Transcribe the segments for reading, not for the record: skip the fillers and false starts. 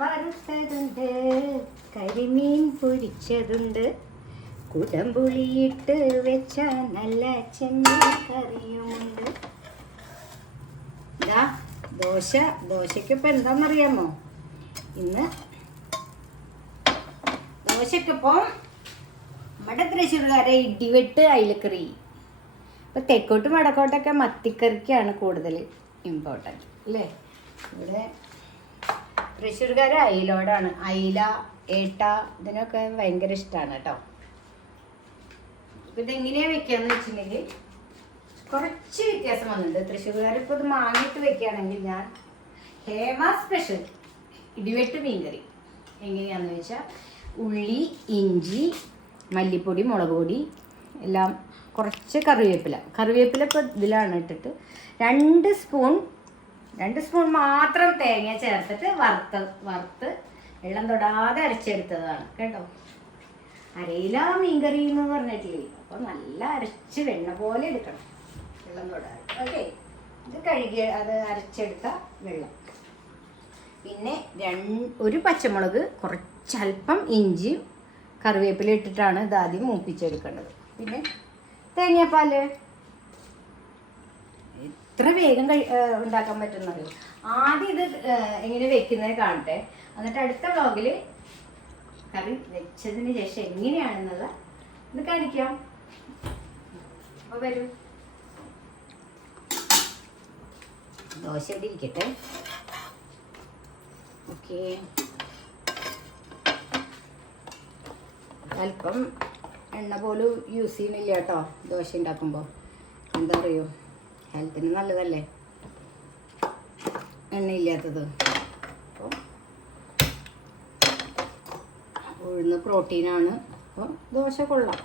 വറുത്തതുണ്ട്, കരിമീൻ പൊരിച്ചതുണ്ട്, കുടംപുളിയിട്ട് വെച്ച നല്ല ചെമ്മീൻ കറിയുമുണ്ട്. ഇതാ ദോശയ്ക്കിപ്പോൾ എന്താണെന്നറിയാമോ? ഇന്ന് ദോശയ്ക്കിപ്പം നമ്മുടെ തൃശ്ശൂർക്കാരെ ഇടിവെട്ട് അയിലക്കറി. ഇപ്പം തെക്കോട്ടും വടക്കോട്ടൊക്കെ മത്തിക്കറിക്കാണ് കൂടുതൽ ഇമ്പോർട്ടൻറ്റ് അല്ലേ? ഇവിടെ തൃശ്ശൂർക്കാരെ അയിലോടാണ്. അയില, ഏട്ട ഇതിനൊക്കെ ഭയങ്കര ഇഷ്ടമാണ് കേട്ടോ. അപ്പം ഇതെങ്ങനെയാണ് വെക്കുകയെന്ന് വെച്ചിട്ടുണ്ടെങ്കിൽ കുറച്ച് വ്യത്യാസം വന്നിട്ടുണ്ട്. തൃശ്ശൂർക്കാരിപ്പോൾ ഇത് മാങ്ങിയിട്ട് വെക്കുകയാണെങ്കിൽ ഞാൻ ഹേമ സ്പെഷ്യൽ ഇടിവെട്ട് മീൻകറി എങ്ങനെയാണെന്ന് വെച്ചാൽ ഉള്ളി, ഇഞ്ചി, മല്ലിപ്പൊടി, മുളക് പൊടി എല്ലാം, കുറച്ച് കറിവേപ്പില ഇപ്പോൾ ഇതിലാണ് ഇട്ടിട്ട് 2 സ്പൂൺ മാത്രം തേങ്ങ ചേർത്തിട്ട് വറുത്ത് വെള്ളം തൊടാതെ അരച്ചെടുത്തതാണ് കേട്ടോ. അരയില മീൻകറി എന്ന് പറഞ്ഞിട്ടില്ലേ, അപ്പോൾ നല്ല അരച്ച് വെണ്ണ പോലെ എടുക്കണം, വെള്ളം തൊടാതെ. ഓക്കെ, ഇത് കഴുകി അത് അരച്ചെടുത്ത വെള്ളം, പിന്നെ 1 പച്ചമുളക്, കുറച്ചൽപ്പം ഇഞ്ചിയും കറിവേപ്പില ഇട്ടിട്ടാണ് ഇത് ആദ്യം മൂപ്പിച്ചെടുക്കേണ്ടത്. പിന്നെ തേങ്ങാപ്പാല് എത്ര വേഗം ഉണ്ടാക്കാൻ പറ്റുന്നറിയോ? ആദ്യം ഇത് എങ്ങനെ വെക്കുന്നത് കാണട്ടെ, എന്നിട്ട് അടുത്ത വ്ലോഗിൽ കറി വെച്ചതിന് ശേഷം എങ്ങനെയാണെന്നുള്ള ഇത് കാണിക്കാം. അപ്പോൾ വരൂ, ദോശ ഇവിടെ ഇരിക്കട്ടെ. ഓക്കെ, അല്പം എണ്ണ പോലും യൂസ് ചെയ്യണില്ല കേട്ടോ ദോശ ഉണ്ടാക്കുമ്പോൾ. എന്താ അറിയോ, ഹെൽത്തിന് നല്ലതല്ലേ എണ്ണയില്ലാത്തത്. അപ്പോൾ ഉഴുന്ന് പ്രോട്ടീനാണ്, അപ്പോൾ ദോശ കൊള്ളാം.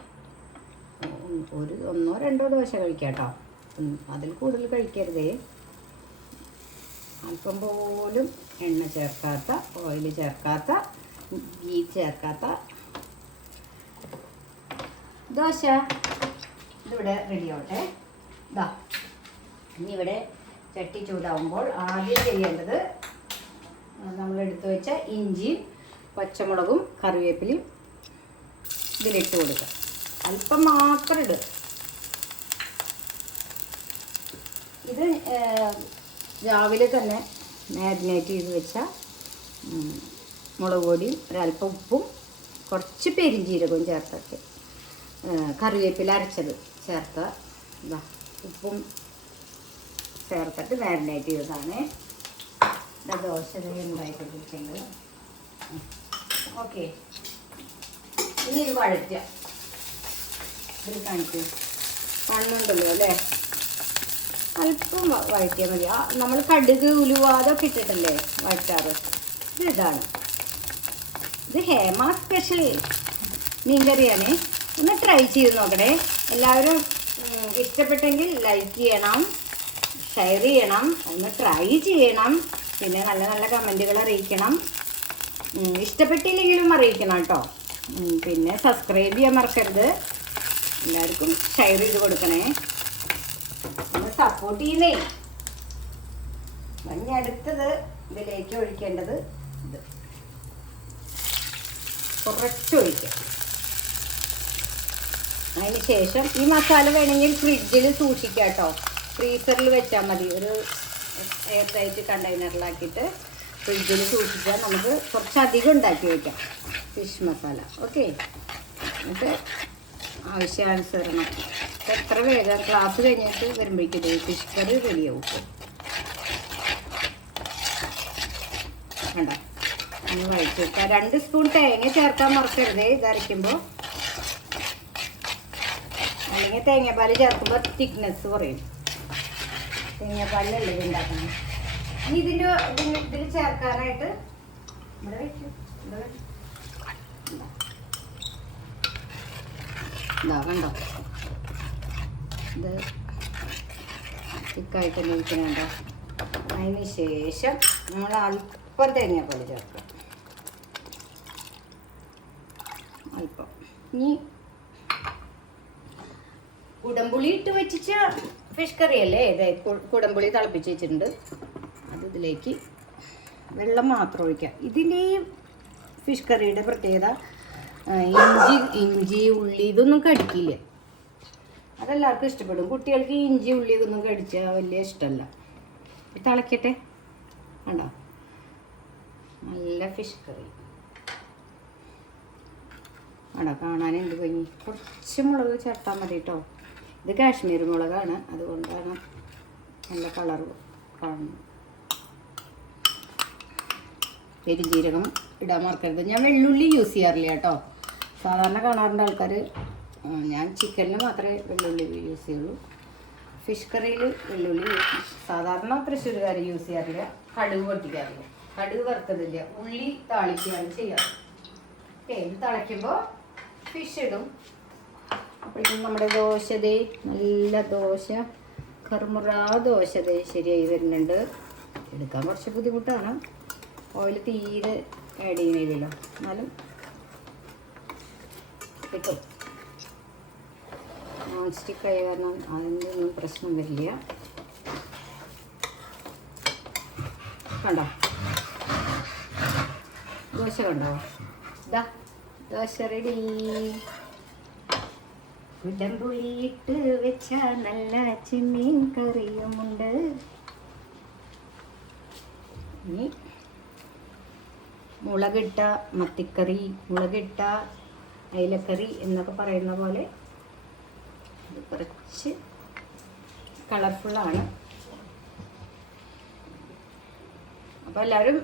1 2 ദോശ കഴിക്കാം കേട്ടോ, അതിൽ കൂടുതൽ കഴിക്കരുതേ. അല്പം പോലും എണ്ണ ചേർക്കാത്ത, ഓയിൽ ചേർക്കാത്ത, ഗീ ചേർക്കാത്ത ദോശ ഇതിവിടെ റെഡി ആവട്ടെ. ഇതാ ഇനി ഇവിടെ ചട്ടി ചൂടാവുമ്പോൾ ആദ്യം ചെയ്യേണ്ടത് നമ്മളെടുത്ത് വെച്ച ഇഞ്ചിയും പച്ചമുളകും കറിവേപ്പിലയും ഇതിലിട്ട് കൊടുക്കുക. അല്പം മാത്രം ഇടുക. ഇത് രാവിലെ തന്നെ മാരിനേറ്റ് ചെയ്ത് വെച്ച മുളക് പൊടിയും ഒരല്പം ഉപ്പും കുറച്ച് പെരിഞ്ജീരകവും ചേർത്തൊക്കെ കറിവേപ്പില അരച്ചത് ചേർത്ത ഉപ്പും ചേർത്തിട്ട് മാരിനേറ്റ് ചെയ്തതാണ് ദോശ ഉണ്ടായിക്കൊണ്ടിരിക്കുന്നത്. ഓക്കെ, ഇനി ഇത് വഴറ്റുക. ഇതിൽ കാണിക്കും കണ്ണുണ്ടല്ലോ അല്ലേ, അല്പം വഴറ്റിയാൽ മതി. നമ്മൾ കടുക്, ഉലുവ അതൊക്കെ ഇട്ടിട്ടല്ലേ വഴറ്റാറ്. ഇതാണ്, ഇത് ഹേമ സ്പെഷ്യൽ മീൻകറിയാണ്. ഒന്ന് ട്രൈ ചെയ്ത് നോക്കണേ എല്ലാവരും. ഇഷ്ടപ്പെട്ടെങ്കിൽ ലൈക്ക് ചെയ്യണം, ഷെയർ ചെയ്യണം, ഒന്ന് ട്രൈ ചെയ്യണം, പിന്നെ നല്ല നല്ല കമൻറ്റുകൾ അറിയിക്കണം. ഇഷ്ടപ്പെട്ടില്ലെങ്കിലും അറിയിക്കണം കേട്ടോ. പിന്നെ സബ്സ്ക്രൈബ് ചെയ്യാൻ മറക്കരുത്. എല്ലാവർക്കും ഷെയർ ചെയ്ത് കൊടുക്കണേ, ഒന്ന് സപ്പോർട്ട് ചെയ്യുന്നേ. ഇനി അടുത്തത് ഇതിലേക്ക് ഒഴിക്കേണ്ടത് ഇത് കുറച്ചൊഴിക്കാം. അതിന് ശേഷം ഈ മസാല വേണമെങ്കിൽ ഫ്രിഡ്ജിൽ സൂക്ഷിക്കാം കേട്ടോ, ഫ്രീസറിൽ വെച്ചാൽ മതി. ഒരു എയർ ടൈറ്റ് കണ്ടെയ്നറിലാക്കിയിട്ട് ഫ്രിഡ്ജിൽ സൂക്ഷിച്ചാൽ നമുക്ക് കുറച്ചധികം ഉണ്ടാക്കി വയ്ക്കാം ഫിഷ് മസാല. ഓക്കെ, എന്നിട്ട് ആവശ്യാനുസരണം എത്ര വേഗം ക്ലാസ് കഴിഞ്ഞിട്ട് വരുമ്പോഴേക്കും ഫിഷ് കറി റെഡിയാവും. വേണ്ട, ഒന്ന് വഴിച്ച് വെക്കാം. 2 സ്പൂൺ തേങ്ങ ചേർക്കാൻ മറക്കരുതേ ഇതരയ്ക്കുമ്പോൾ, അല്ലെങ്കിൽ തേങ്ങാപ്പാൽ ചേർക്കുമ്പോൾ തിക്നെസ് കുറയും. തേങ്ങാപ്പാലിലല്ലേ ഇത് ഉണ്ടാക്കണം. ഇനി ഇതിൽ ചേർക്കാനായിട്ട് ഇവിടെ വയ്ക്കും. ഇതാ കണ്ടോ, ഇത് തിക്കായിട്ട് തന്നെ ഇരിക്കണുണ്ടോ. അതിന് ശേഷം നമ്മൾ അല്പം തേങ്ങാപ്പാൽ ചേർക്കുക, അല്പം. ഇനി കുടംപുളി ഇട്ട് വെച്ചിച്ച ഫിഷ് കറി അല്ലേ, കുടംപുളി തിളപ്പിച്ച് വെച്ചിട്ടുണ്ട്, അത് ഇതിലേക്ക് വെള്ളം മാത്രം ഒഴിക്കാം. ഇതിൻ്റെ ഈ ഫിഷ് കറിയുടെ പ്രത്യേകത ഇഞ്ചി ഉള്ളി ഇതൊന്നും കടിക്കില്ല. അതെല്ലാവർക്കും ഇഷ്ടപ്പെടും. കുട്ടികൾക്ക് ഇഞ്ചി ഉള്ളി ഇതൊന്നും കടിച്ചാൽ വലിയ ഇഷ്ടമല്ല. തിളക്കട്ടെ. കണ്ടോ, നല്ല ഫിഷ് കറി. ആണോ, കാണാൻ എന്ത് ഭംഗി. കുറച്ച് മുളക് ചേർത്താൽ മതി കേട്ടോ. ഇത് കാശ്മീർ മുളകാണ്, അതുകൊണ്ടാണ് നല്ല കളർ കാണുന്നത്. പെരുംജീരകം ഇടാൻ മറക്കരുത്. ഞാൻ വെള്ളുള്ളി യൂസ് ചെയ്യാറില്ല കേട്ടോ. സാധാരണ കാണാറുണ്ട് ആൾക്കാർ. ഞാൻ ചിക്കനിൽ മാത്രമേ വെള്ളുള്ളി യൂസ് ചെയ്യുള്ളൂ. ഫിഷ് കറിയിൽ വെള്ളുള്ളി സാധാരണ തൃശ്ശൂരുകാർ യൂസ് ചെയ്യാറില്ല. കടുക് പൊട്ടിക്കാറില്ല, കടുക് വറുത്തതില്ല, ഉള്ളി താളിക്കുകയാണ് ചെയ്യാറ്. ഓക്കെ, ഇത് തിളയ്ക്കുമ്പോൾ ഫിഷ് ഇടും. അപ്പോഴേക്കും നമ്മുടെ ദോശതേ നല്ല ദോശ, കറുമുറ ദോശതേ ശരിയായി വരുന്നുണ്ട്. എടുക്കാൻ കുറച്ച് ബുദ്ധിമുട്ടാണ്. ഓയിൽ തീരെ ആഡ് ചെയ്യുന്നില്ലല്ലോ, എന്നാലും കിട്ടും. നോൺ സ്റ്റിക്ക് ആയ കാരണം അതിൻ്റെ ഒന്നും പ്രശ്നം വരില്ല. കണ്ടോ ദോശ, കണ്ടോ? ഇതാ ദോശ റെഡി. ഉടമ്പുളിയിട്ട് വെച്ച നല്ല ചെമ്മീൻ കറിയുമുണ്ട്. ഇനി മുളകിട്ട മത്തിക്കറി, മുളകിട്ട അയിലക്കറി എന്നൊക്കെ പറയുന്ന പോലെ ഇത് കുറച്ച് കളർഫുള്ളാണ്. അപ്പോൾ എല്ലാവരും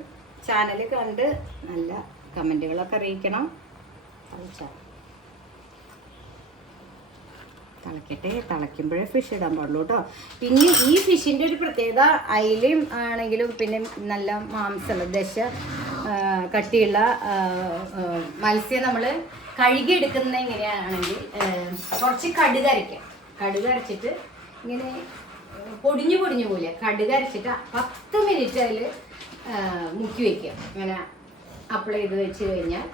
ചാനൽ കണ്ട് നല്ല കമൻറ്റുകളൊക്കെ അറിയിക്കണം. തിളക്കട്ടെ. തിളയ്ക്കുമ്പോഴേ ഫിഷ് ഇടാൻ പാടുള്ളൂ കേട്ടോ. പിന്നെ ഈ ഫിഷിൻ്റെ ഒരു പ്രത്യേകത, അയിലയും ആണെങ്കിലും പിന്നെ നല്ല മാംസമുള്ള ദശ കട്ടിയുള്ള മത്സ്യം നമ്മൾ കഴുകിയെടുക്കുന്ന എങ്ങനെയാണെങ്കിൽ കുറച്ച് കടുക് അരയ്ക്കാം. കടുക് അരച്ചിട്ട് ഇങ്ങനെ പൊടിഞ്ഞു പോലെ കടുക് അരച്ചിട്ട് 10 മിനിറ്റ് അതിൽ മുക്കി വയ്ക്കുക. ഇങ്ങനെ അപ്ലൈ ചെയ്ത് വെച്ച് കഴിഞ്ഞാൽ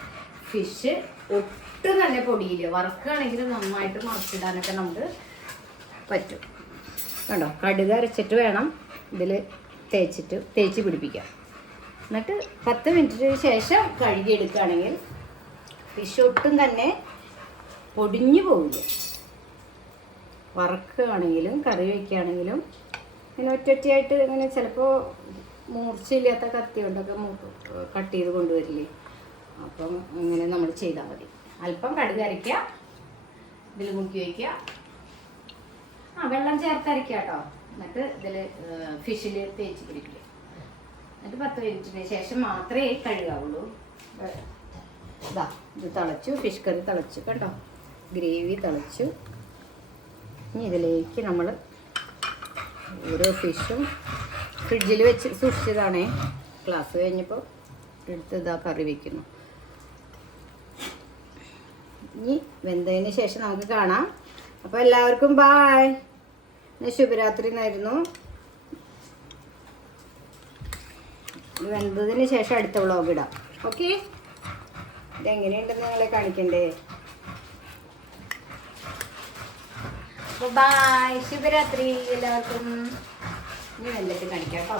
ഫിഷ് ഒട്ടും തന്നെ പൊടിയില്ല. വറുക്കുകയാണെങ്കിൽ നന്നായിട്ട് മറച്ചിടാനൊക്കെ നമുക്ക് പറ്റും. കണ്ടോ, കടുക് അരച്ചിട്ട് വേണം ഇതിൽ തേച്ച് പിടിപ്പിക്കാം. എന്നിട്ട് 10 മിനിറ്റിന് ശേഷം കഴുകിയെടുക്കുകയാണെങ്കിൽ ഫിഷ് ഒട്ടും തന്നെ പൊടിഞ്ഞു പോവില്ല. വറുക്കുകയാണെങ്കിലും കറി വയ്ക്കുകയാണെങ്കിലും ഇങ്ങനെ ഒറ്റയായിട്ട് ഇങ്ങനെ ചിലപ്പോൾ മൂർച്ചയില്ലാത്ത കത്തി കൊണ്ടൊക്കെ കട്ട് ചെയ്ത് കൊണ്ടുവരില്ലേ, അപ്പം ഇങ്ങനെ നമ്മൾ ചെയ്താൽ മതി. അല്പം കടുക് അരയ്ക്കുക, ഇതിൽ മുക്കി വയ്ക്കുക. വെള്ളം ചേർത്ത് അരയ്ക്കുക കേട്ടോ. എന്നിട്ട് ഇതിൽ ഫിഷിൽ തേച്ച് പിടിക്കുക. എന്നിട്ട് 10 മിനിറ്റിന് ശേഷം മാത്രമേ കഴുകാവുള്ളൂ. ഇതാ ഇത് തിളച്ചു, ഫിഷ് കറി തിളച്ചു കേട്ടോ, ഗ്രേവി തിളച്ചു. ഇനി ഇതിലേക്ക് നമ്മൾ ഓരോ ഫിഷും ഫ്രിഡ്ജിൽ വെച്ച് സൂക്ഷിച്ചതാണേ. ക്ലാസ് കഴിഞ്ഞപ്പോൾ എടുത്ത് ഇതാ കറി വയ്ക്കുന്നു. ഇനി വെന്തതിന് ശേഷം നമുക്ക് കാണാം. അപ്പോൾ എല്ലാവർക്കും ബായ്. ശുഭരാത്രി എന്നായിരുന്നു. വെന്തതിന് ശേഷം അടുത്ത വ്ളോഗ് ഇടാം. ഓക്കെ, ഇതെങ്ങനെയുണ്ടെന്ന് നിങ്ങളെ കാണിക്കണ്ടേ. അപ്പോൾ ബായ്, ശുഭരാത്രി എല്ലാവർക്കും. ഇനി വെല്ലത്ത് കാണിക്കാം കേട്ടോ.